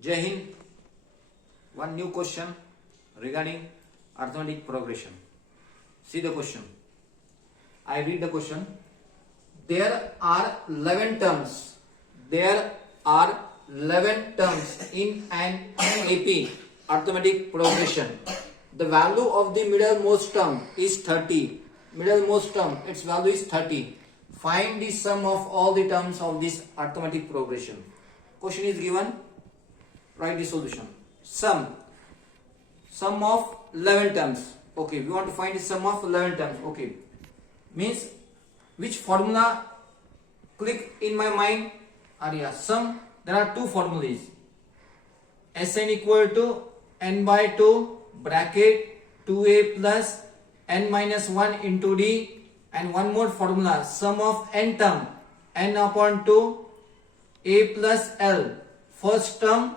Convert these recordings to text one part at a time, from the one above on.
Jai Hind. One new question regarding arithmetic progression. See the question. I read the question. There are 11 terms. There are 11 terms in an AP arithmetic progression. The value of the middlemost term is 30. Middlemost term, its value is 30. Find the sum of all the terms of this arithmetic progression. Question is given. Write the solution. Sum of 11 terms. Okay, we want to find the sum of 11 terms. Okay, means which formula click in my mind? Area sum. There are two formulas. Sn equal to n by 2 bracket 2a plus n minus 1 into d, and one more formula, sum of n term, n upon 2 a plus l, first term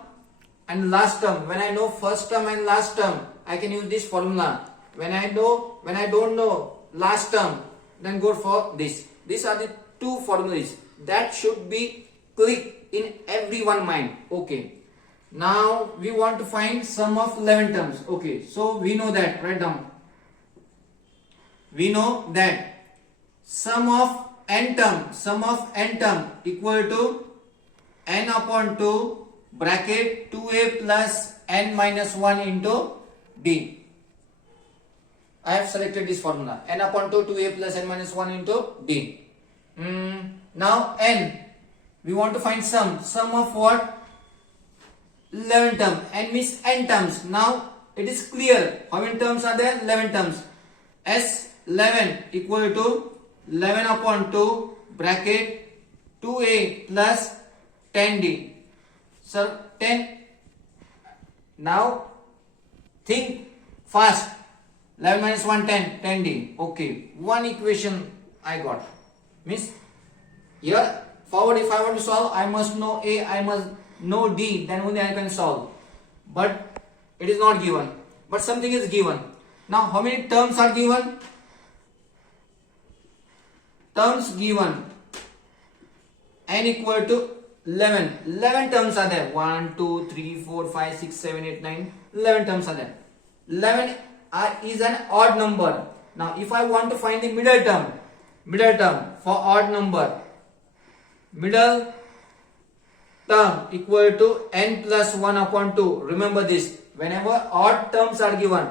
and last term. When I know first term and last term, I can use this formula. When I don't know last term, then go for this. These are the two formulas that should be clicked in everyone mind. Okay, now we want to find sum of 11 terms. Okay, so we know that, write down. We know that sum of n term equal to n upon 2 bracket 2a plus n minus 1 into d. I have selected this formula, n upon 2 2a plus n minus 1 into d. Now n, we want to find sum of what? 11 terms. N means n terms. Now it is clear how many terms are there? 11 terms. S11 equal to 11 upon 2 bracket 2a plus 10d. So 10. Now think fast. 11 minus 1 10, 10d. Okay, one equation I got. Means here forward, if I want to solve, I must know a, I must know d, then only I can solve. But it is not given, but something is given. Now how many terms are given? Terms given, n equal to 11. 11 terms are there. 1 2 3 4 5 6 7 8 9. 11 terms are there. 11 is an odd number. Now if I want to find the middle term for odd number, middle term equal to n plus 1 upon 2. Remember this, whenever odd terms are given,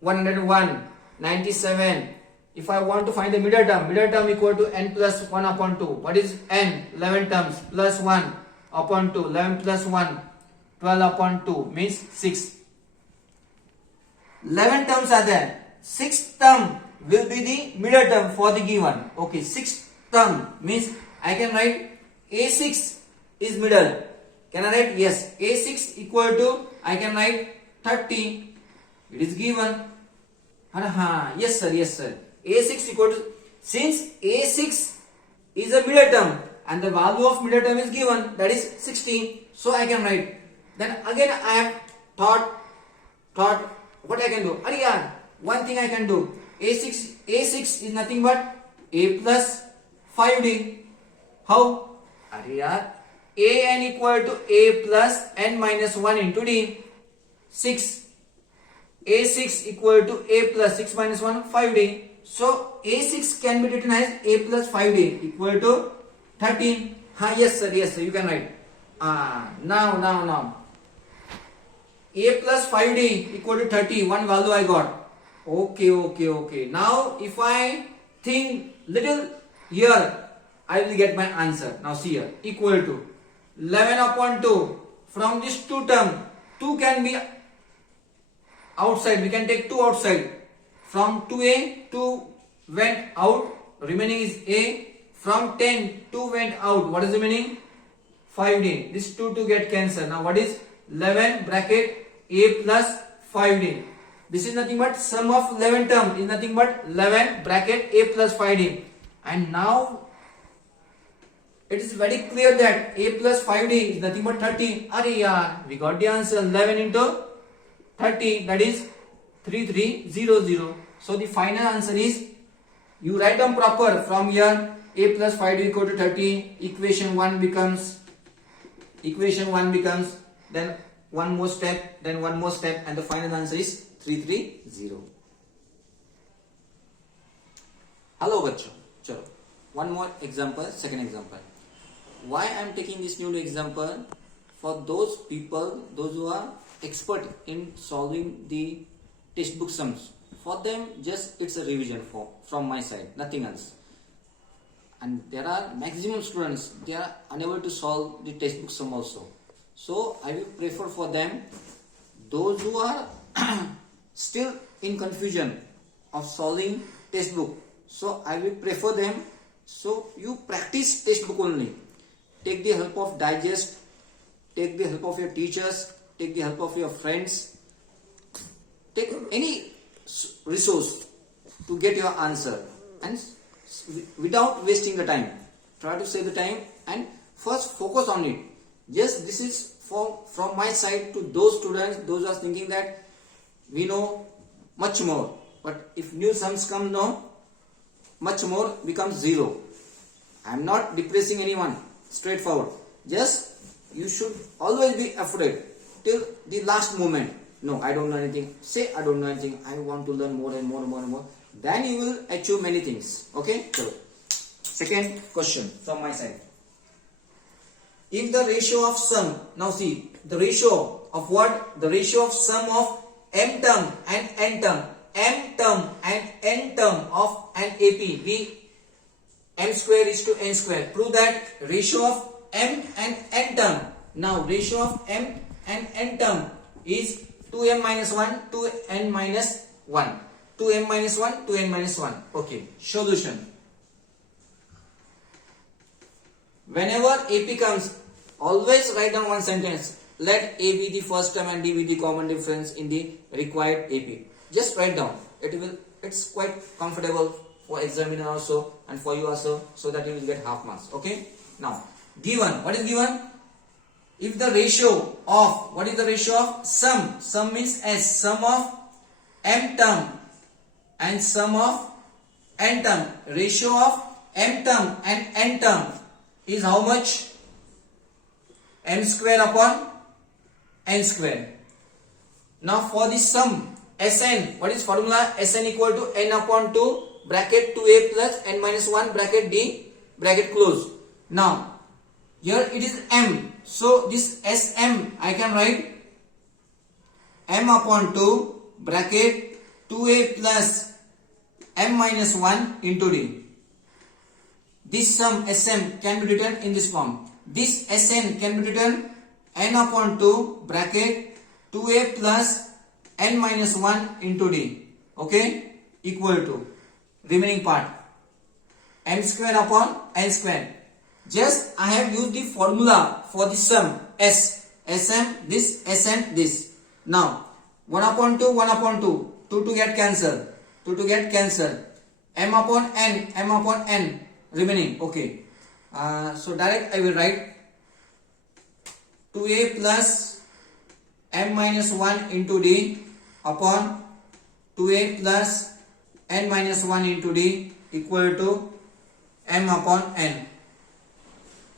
101, 97, if I want to find the middle term equal to n plus 1 upon 2. What is n? 11 terms plus 1 upon 2. 11 plus 1, 12 upon 2 means 6. 11 terms are there. 6th term will be the middle term for the given. Okay, 6th term means I can write a6 is middle. Can I write? Yes. a6 equal to, I can write 30. It is given. Yes sir, yes sir. a6 equal to, since a6 is a middle term and the value of middle term is given, that is 16, so I can write. Then again I have thought what I can do. One thing I can do. a6 is nothing but a plus 5d. How? an equal to a plus n minus 1 into d. 6. a6 equal to a plus 6 minus 1, 5d. So a6 can be written as a plus 5d equal to 13. Yes sir, you can write. Now a plus 5d equal to 30, one value I got. Okay. Now if I think little here, I will get my answer. Now see here, equal to 11 upon 2. From this 2 term, 2 can be outside. We can take 2 outside. From 2a, 2 went out. Remaining is a. From 10, 2 went out. What is the meaning? 5d. This 2 get cancelled. Now what is 11 bracket a plus 5d? This is nothing but sum of 11 term is nothing but 11 bracket a plus 5d. And now it is very clear that a plus 5d is nothing but 30. We got the answer. 11 into 30, that is 3300. So the final answer is, you write down proper from here, a plus 5d equal to 30. Equation 1 becomes then one more step, then one more step, and the final answer is 330. Hello बच्चों, चलो one more example, second example. Why I am taking this new example? For those people, those who are expert in solving the textbook sums, for them just it's a revision from my side, nothing else. And there are maximum students, they are unable to solve the textbook sum also. So I will prefer for them, those who are still in confusion of solving textbook. So I will prefer them. So you practice textbook only. Take the help of digest, take the help of your teachers, take the help of your friends, take any resource to get your answer, and without wasting the time, try to save the time and first focus on it. Yes, this is from my side to those students, those who are thinking that we know much more, but if new sums come now, much more becomes zero. I am not depressing anyone, straightforward. Just you should always be afraid till the last moment. No, I don't know anything. Say I don't know anything. I want to learn more and more and more and more. Then you will achieve many things. Okay? So, second question from my side. If the ratio of sum, now see, the ratio of what? The ratio of sum of m term and n term. M term and n term of an AP. M square is to n square. Prove that ratio of m and n term. Now, ratio of m and n term is 2m minus 1 to n minus 1. 2m minus 1 to n minus 1. Okay. Solution. Whenever AP comes, always write down one sentence. Let A be the first term and D be the common difference in the required AP. Just write down. It's quite comfortable for examiner also and for you also, so that you will get half marks. Okay. Now, given. What is given? If the ratio of, what is the ratio of sum? Sum means S. Sum of m term and sum of n term. Ratio of m term and n term is how much? M square upon n square. Now for the sum Sn, what is formula? Sn equal to n upon 2 bracket 2a plus n minus 1 bracket d bracket close. Now here it is m. So this Sm I can write m upon 2 bracket 2a plus m minus 1 into d. This sum Sm can be written in this form. This Sn can be written n upon 2 bracket 2a plus n minus 1 into d. Okay? Equal to remaining part m square upon n square. Just I have used the formula for the sum S. Sm, this, Sn, this. Now 1 upon 2, 1 upon 2. 2 to get cancelled. 2 to get cancelled. M upon n remaining. Okay. So direct I will write 2a plus m minus 1 into d upon 2a plus n minus 1 into d equal to m upon n.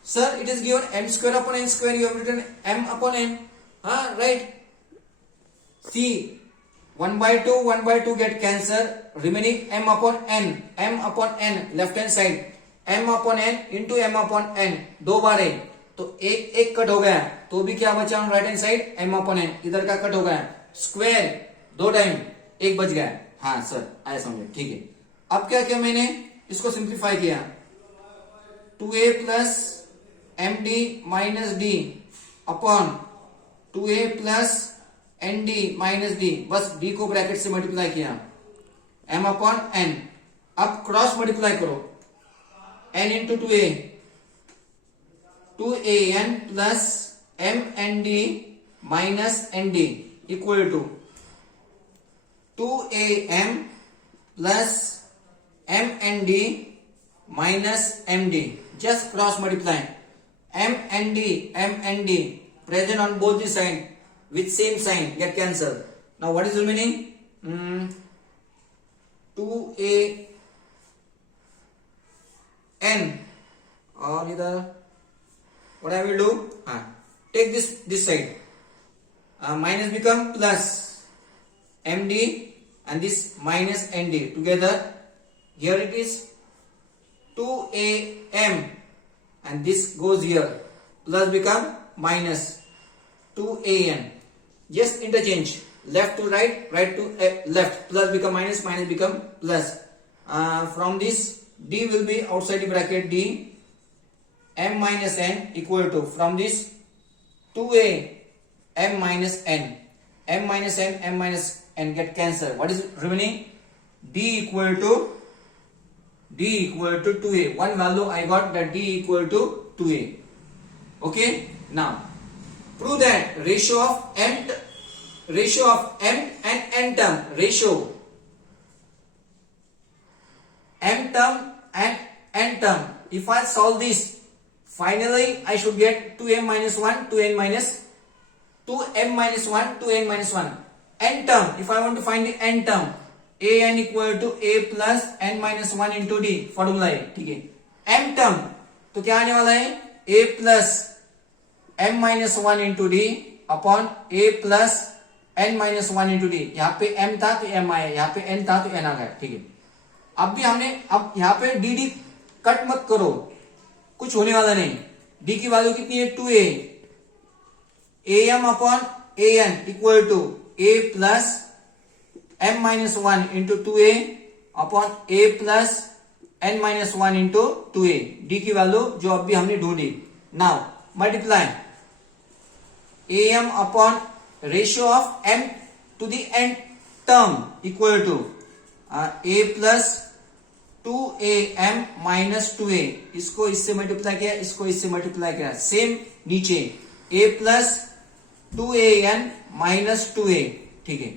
Sir, it is given m square upon n square. You have written m upon n. Right. See, 1 by 2 get cancelled. Remaining m upon n. M upon n left hand side. m upon n into m upon n. दो बार है तो एक cut हो गया, तो भी क्या बचा right hand side m upon n. इधर का कट हो गया. स्क्वायर दो टाइम एक बच गया. हाँ सर आया समझे. ठीक है. अब क्या किया मैंने इसको सिंप्लीफाई किया. 2a plus md minus d upon 2a plus nd minus d. बस d को ब्रैकेट से मल्टीप्लाई किया. m upon n. अब क्रॉस मल्टीप्लाई करो. n into 2a 2an plus mnd minus nd equal to 2am plus mnd minus md. Just cross multiply. mnd present on both the side with same sign get cancelled. Now what is remaining? 2a n, or either what I will do, take this side minus become plus md and this minus nd together. Here it is 2am and this goes here, plus become minus 2an. Just interchange left to right, right to left, plus become minus, minus become plus. From this d will be outside the bracket, d m minus n equal to, from this 2a m minus n, m minus n get cancelled. What is remaining? d equal to 2a. One value I got, that d equal to 2a. Okay, now prove that ratio of m and n term, ratio m term and n term. If I solve this, finally I should get 2m minus 1, 2n minus 2m minus 1, 2n minus 1. N term, if I want to find the n term, an equal to a plus n minus 1 into d, formula है, ठीक है. m term तो क्या आने वाला है? a plus m minus 1 into d upon a plus n minus 1 into d. यहाँ पे m था तो m आया, यहाँ पे n था तो n आ गया, ठीक है. अब भी हमने, अब यहाँ पे dd कट मत करो, कुछ होने वाला नहीं. d की वैल्यू कितनी है? 2a. am upon an equal to a plus m minus 1 into 2a upon a plus n minus 1 into 2a. d की वैल्यू जो अभी हमने ढूंढी. Now multiply am upon ratio of m to the n term equal to a plus 2am minus 2a. इसको इससे multiply किया, इसको इससे मल्टीप्लाई किया, सेम नीचे a plus 2an minus 2a, ठीक है.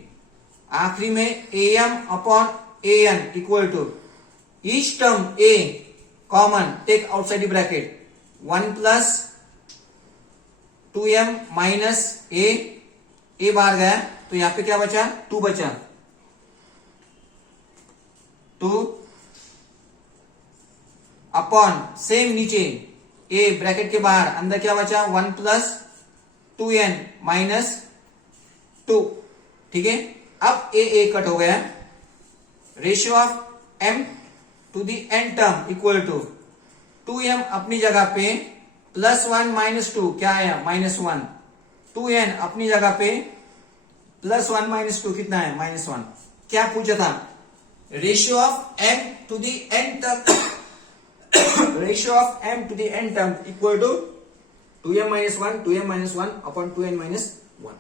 आखिरी में am upon an equal to each term a common, take outside the bracket, 1 plus 2m minus a बाहर गया तो यहां पे क्या बचा? 2 बचा. 2 अपॉन सेम नीचे a ब्रैकेट के बाहर, अंदर क्या बचा? 1 प्लस 2n माइनस 2, ठीक है. अब a कट हो गया. Ratio of m to the n term equal to 2m अपनी जगह पे प्लस 1 माइनस 2, क्या आया? माइनस 1. 2n अपनी जगह पे प्लस 1 माइनस 2 कितना है? माइनस 1. क्या पूछा था? Ratio of m to the n term, ratio of m to the n term equal to 2m minus 1 upon 2n minus 1.